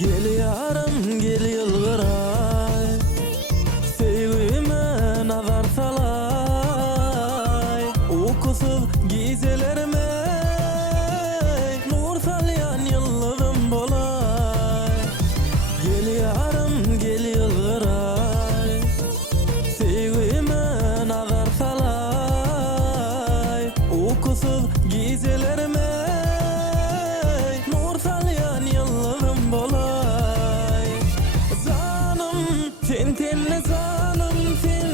Gel yarım gel yılgıray, sevgime nazar salay. Ukusuz gizelerime nur salyan yıldızım bolay. Gel yarım gel yılgıray, sevgime nazar salay. Ukusuz gizelerime nur salyan yıldızım bolay. Zanım sen tenle zanım sen,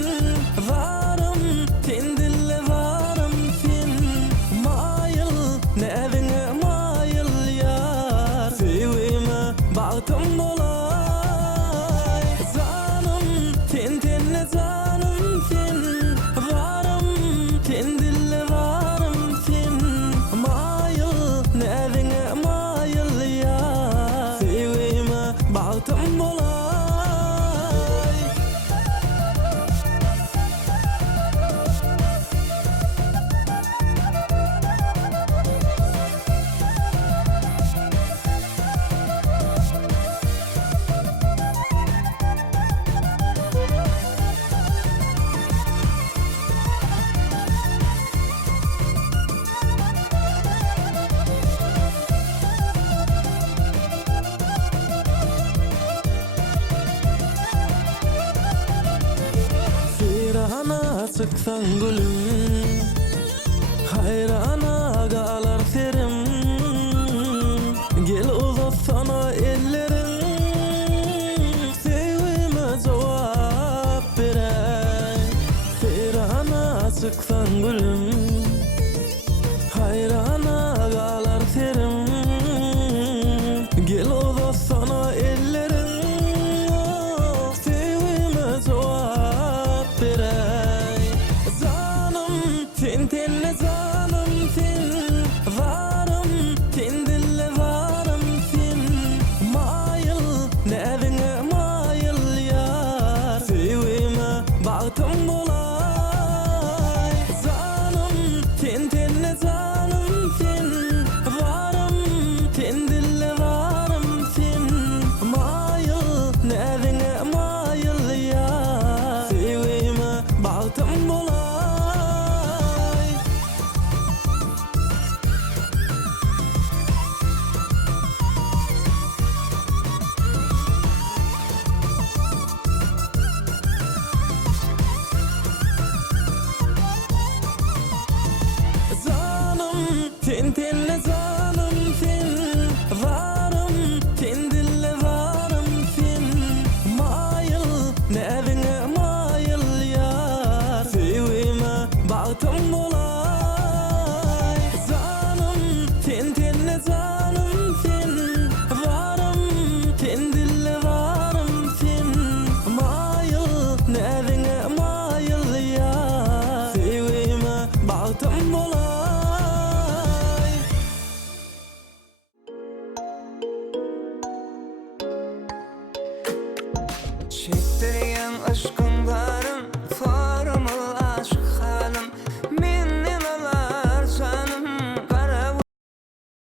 varım sen dille varım sen. Mayıl ne evine mayıl yar, sevgime bağtım bolay. Zanım sen tenle zanım sen, varım sen dille varım sen. Mayıl ne evine mayıl yar, sevgime bağtım bolay. Hayrana çıksan gülüm, hayrana galar serim. Gel uzatsana ellerin, sevgime cevap berey. Hayrana çıksan gülüm, hayrana galar serim. Gel uzatsana ellerin, sevgime cevap berey. Zanım sen tenle zanım sen, varım sen dille varım sen. Mayıl ne evine mayıl yar, sevgime bağtım bolay. Zanım sen tenle zanım sen, varım sen dille varım sen. Mayıl ne evine mayıl yar, sevgime bağtım bolay. Zanım sen tenle zanım sen, varım sen dille varım sen. Mayıl ne evine mayıl yar, sevgime bağtım bolay. Zanım sen tenle zanım sen, varım sen dille varım sen. Mayıl ne evine mayıl yar, sevgime bağtım bolay. Çektirgen aşkından